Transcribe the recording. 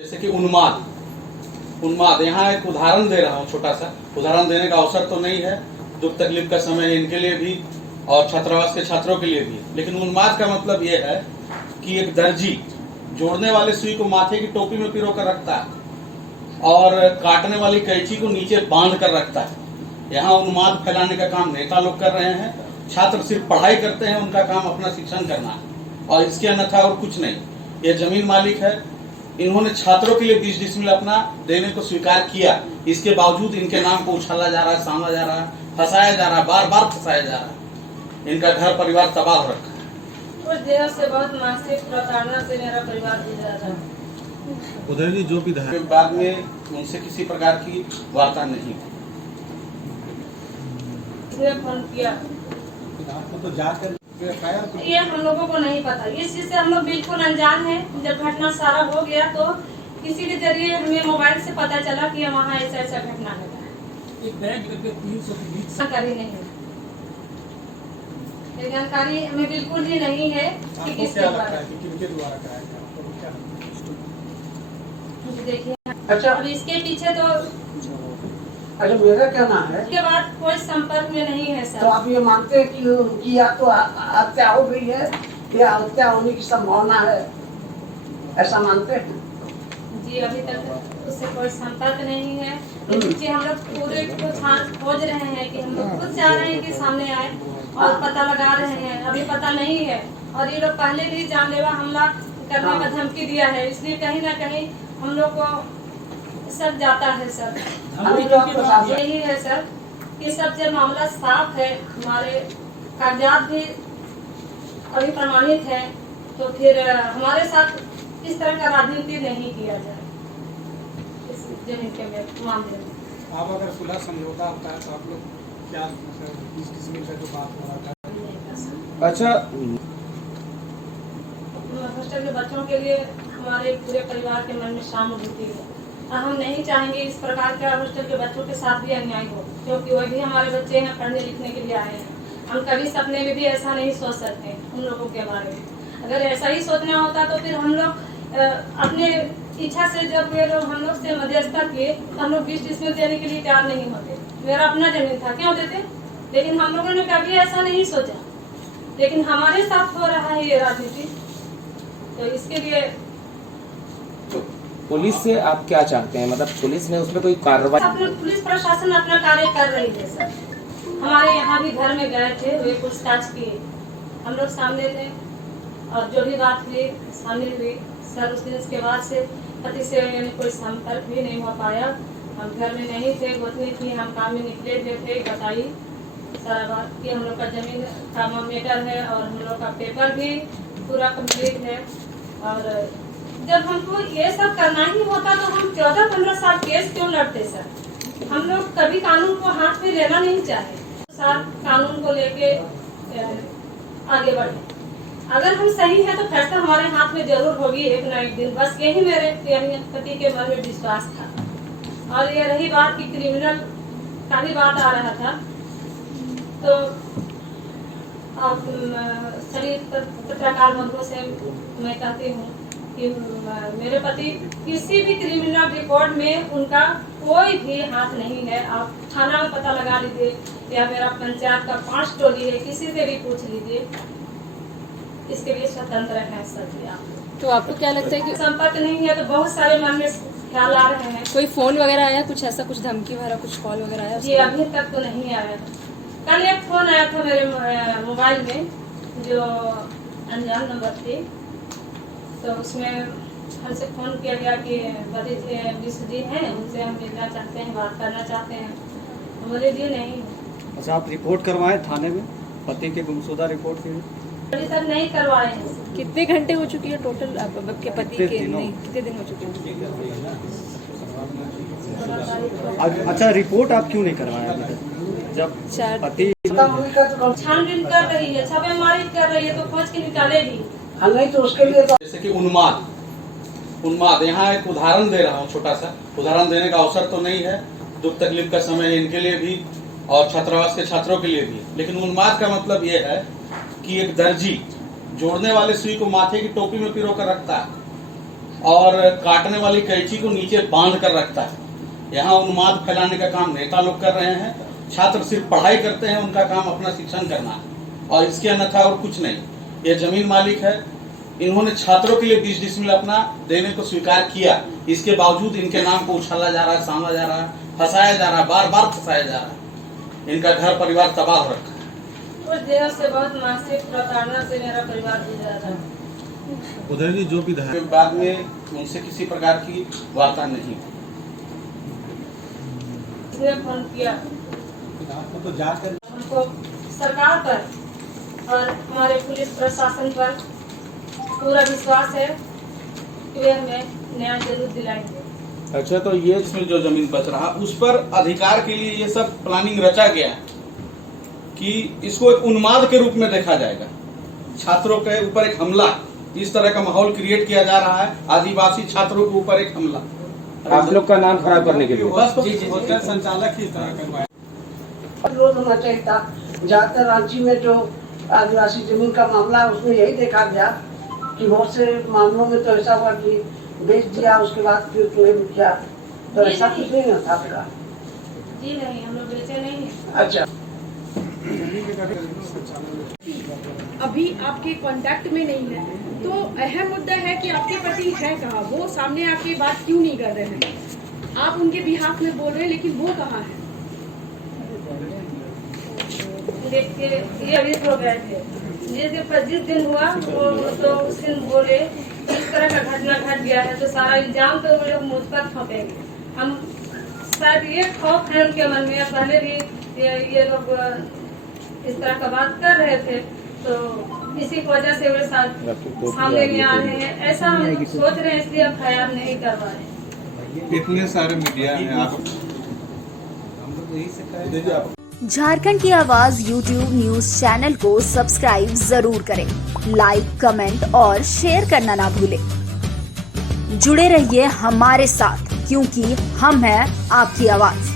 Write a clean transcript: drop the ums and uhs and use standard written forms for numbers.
जैसे कि उन्माद यहाँ एक उदाहरण दे रहा हूँ, छोटा सा उदाहरण देने का अवसर तो नहीं है, दुख तकलीफ का समय है इनके लिए भी और छात्रावास के छात्रों के लिए भी। लेकिन उन्माद का मतलब ये है कि एक दर्जी जोड़ने वाले सुई को माथे की टोपी में पिरो कर रखता है और काटने वाली कैंची को नीचे बांध कर रखता है। यहाँ उन्माद फैलाने का काम नेता लोग कर रहे हैं, छात्र सिर्फ पढ़ाई करते हैं, उनका काम अपना शिक्षण करना है और इसके अन्यथा और कुछ नहीं। ये जमीन मालिक है, इन्होंने छात्रों के लिए 20 डिसमिल अपना देने को स्वीकार किया, इसके बावजूद इनके नाम को उछाला जा रहा है, सामा जा रहा है, फंसाया जा रहा है, बार बार फंसाया जा रहा है। इनका घर परिवार तबाह हो रखा है। कुछ देर से बहुत मानसिक प्रताड़ना से मेरा परिवार गुजर रहा है। उधर की जो भी बाद में उनसे किसी प्रकार की वार्ता नहीं हुई। फोन किया तो जाकर ये हम लोगों को नहीं पता, इस चीज से हम लोग बिल्कुल अनजान हैं। जब घटना सारा हो गया तो किसी के जरिए हमें मोबाइल से पता चला कि वहाँ ऐसा ऐसा घटना है। जानकारी नहीं है, ये जानकारी हमें बिल्कुल ही नहीं है कि किसके द्वारा। देखिए अच्छा, अब इसके पीछे तो अच्छा मेरा कहना है इसके बाद कोई संपर्क में नहीं है तो सर। आप ये मानते हैं कि उनकी या तो हत्या हो गई है या हत्या होने की संभावना है, ऐसा मानते हैं? जी अभी तक उससे कोई संपर्क नहीं है। इसलिए हम लोग पूरे को खोज रहे हैं कि हम लोग खुद चाह रहे हैं कि सामने आए और पता लगा रहे हैं, अभी पता नहीं है। और ये लोग पहले भी जानलेवा हमला करने का धमकी दिया है, इसलिए कहीं ना कहीं हम लोग को सब जाता है सर। यही है सर कि सब जब मामला साफ है, हमारे कागजात भी अभी प्रमाणित है, तो फिर हमारे साथ इस तरह का राजनीति नहीं किया जाए इस जमीन के मामले में। आप अगर सुलह समझौता होता है तो आप लोग क्या मतलब 20 डिसमिल का जो बात हो रहा था? अच्छा, हॉस्टल के बच्चों के लिए हमारे पूरे परिवार के मन में सहानुभूति है। हम नहीं चाहेंगे इस प्रकार का हॉस्टल के बच्चों के साथ भी अन्याय हो, क्योंकि वह भी हमारे बच्चे हैं, पढ़ने लिखने के लिए आए हैं। हम कभी सपने में भी ऐसा नहीं सोच सकते उन लोगों के बारे में। अगर ऐसा ही सोचना होता तो फिर हम लोग अपने इच्छा से जब ये लोग हम लोग से मध्यस्थता किए तो हम लोग 20 डिसमिल देने के लिए तैयार नहीं होते। मेरा अपना जमीन था, क्यों देते? लेकिन हम लोगों ने कभी ऐसा नहीं सोचा। लेकिन हमारे साथ हो रहा है ये राजनीति, तो इसके लिए पुलिस से आप क्या चाहते हैं? मतलब पुलिस ने उसमें कोई कार्रवाई? अपने पुलिस प्रशासन अपना कार्य कर रही है सर। हमारे यहाँ भी घर में गए थे, वे पूछताछ किए, हम लोग सामने थे और जो भी बात हुई सामने हुई सर। उस दिन के बाद से पति से कोई संपर्क भी नहीं हो पाया। हम घर में नहीं थे, गोतनी थी, हम काम में निकले थे। बताई सारा बात कि हम लोग का जमीन का मैटर है और हम लोग का पेपर भी पूरा कंप्लीट है। और जब हमको ये सब करना ही होता तो हम 14-15 साल केस क्यों लड़ते सर? हम लोग कभी कानून को हाथ में लेना नहीं चाहे, साथ कानून को लेके आगे बढ़े। अगर हम सही है तो फैसला हमारे हाथ में जरूर होगी एक न एक दिन। बस यही मेरे पति के मन में विश्वास था। और ये रही बात की क्रिमिनल का भी बात आ रहा था, तो अब सभी पत्रकार बंधुओं से मैं कहती हूँ कि मेरे पति किसी भी क्रिमिनल रिकॉर्ड में उनका कोई भी हाथ नहीं है। आप थाना में पता लगा लीजिए या मेरा पंचायत का 5 टोली है, किसी से भी पूछ लीजिए, इसके लिए स्वतंत्र है सर। आप तो आपको क्या लगता है कि संपर्क नहीं है तो बहुत सारे मन में ख्याल आ रहे हैं। कोई फोन वगैरह आया, कुछ ऐसा कुछ धमकी भरा कुछ कॉल वगैरह आया? जी अभी तक तो नहीं आया। कल एक फोन आया था मेरे मोबाइल में, जो अनजान नंबर थी, तो उसमें हमसे फोन किया गया कि पति विश्व जी हैं, उनसे हम मिलना चाहते हैं, बात करना चाहते हैं। हम बोले जी नहीं। अच्छा, आप रिपोर्ट करवाएं थाने में पति के गुमशुदा रिपोर्ट के? अभी तक नहीं करवाए हैं। कितने घंटे हो चुकी है टोटल आपके पति के? नहीं, कितने दिन हो चुके हैं? अच्छा, रिपोर्ट आप क्यों नहीं करवाए अभी तक? जब चार पति छानबीन कर रही है, छापेमारी कर रही है, तो खोज के निकालेगी। नहीं तो उसके लिए तो जैसे कि उन्माद यहाँ एक उदाहरण दे रहा हूँ, छोटा सा उदाहरण देने का अवसर तो नहीं है, दुख तकलीफ का समय है इनके लिए भी और छात्रावास के छात्रों के लिए भी। लेकिन उन्माद का मतलब ये है कि एक दर्जी जोड़ने वाले सुई को माथे की टोपी में पिरो कर रखता है और काटने वाली कैंची को नीचे बांध कर रखता है। यहाँ उन्माद फैलाने का काम नेता लोग कर रहे हैं। छात्र सिर्फ पढ़ाई करते हैं, उनका काम अपना शिक्षण करना है और इसके अन्यथा और कुछ नहीं। ये जमीन मालिक है, इन्होंने छात्रों के लिए 20 डिसमिल अपना देने को स्वीकार किया, इसके बावजूद इनके नाम को उछाला जा रहा है, सामा जा रहा है, फंसाया जा रहा है, बार बार फंसाया जा रहा है। इनका घर परिवार तबाह हो रखा है। कुछ दिनों से बहुत मानसिक प्रताड़ना से मेरा परिवार गुजरा था। उधर की जो विधायक बाद में उनसे किसी प्रकार की वार्ता नहीं। इसने फोन किया तो जांच कर हमको सरकार पर और हमारे पुलिस प्रशासन पर पूरा विश्वास है कि वे हमें न्याय जरूर दिलाएंगे। अच्छा, तो ये इसमें जो जमीन बच रहा उस पर अधिकार के लिए ये सब प्लानिंग रचा गया कि इसको एक उन्माद के रूप में देखा जाएगा। छात्रों के ऊपर एक हमला, इस तरह का माहौल क्रिएट किया जा रहा है, आदिवासी छात्रों के ऊपर एक हमला, आप लोग का नाम खराब करने के लिए। होटल संचालक ही इस तरह करवाया। रोज होना चाहिए था। ज्यादातर रांची में जो आदिवासी जमीन का मामला है उसमें यही देखा गया कि बहुत से मामलों में तो ऐसा हुआ कि बेच दिया, उसके बाद फिर क्लेम किया, तो ऐसा कुछ नहीं होता था। जी नहीं, हम लोग बेचे नहीं हैं। अच्छा, अभी आपके कांटेक्ट में नहीं है, तो अहम मुद्दा है कि आपके पति है कहाँ, वो सामने आके बात क्यों नहीं कर रहे हैं? आप उनके बिहाफ में बोल रहे हैं, लेकिन वो कहाँ है? देखिए, ये अभी हो गए थे, जिसके 25 दिन हुआ वो तो उस दिन बोले इस तरह का घटना घट गया है, तो सारा इल्जाम तो वो लोग मुझ पर थोपेंगे। हम शायद ये खौफ है उनके मन में, पहले भी ये लोग इस तरह का बात कर रहे थे, तो इसी की वजह से वे सामने नहीं आ रहे हैं। ऐसा हम सोच रहे हैं, इसलिए FIR नहीं करवा रहे। इतने सारे मीडिया हैं, आप झारखंड की आवाज YouTube न्यूज चैनल को सब्सक्राइब जरूर करें, लाइक, कमेंट और शेयर करना ना भूलें। जुड़े रहिए हमारे साथ, क्योंकि हम हैं आपकी आवाज।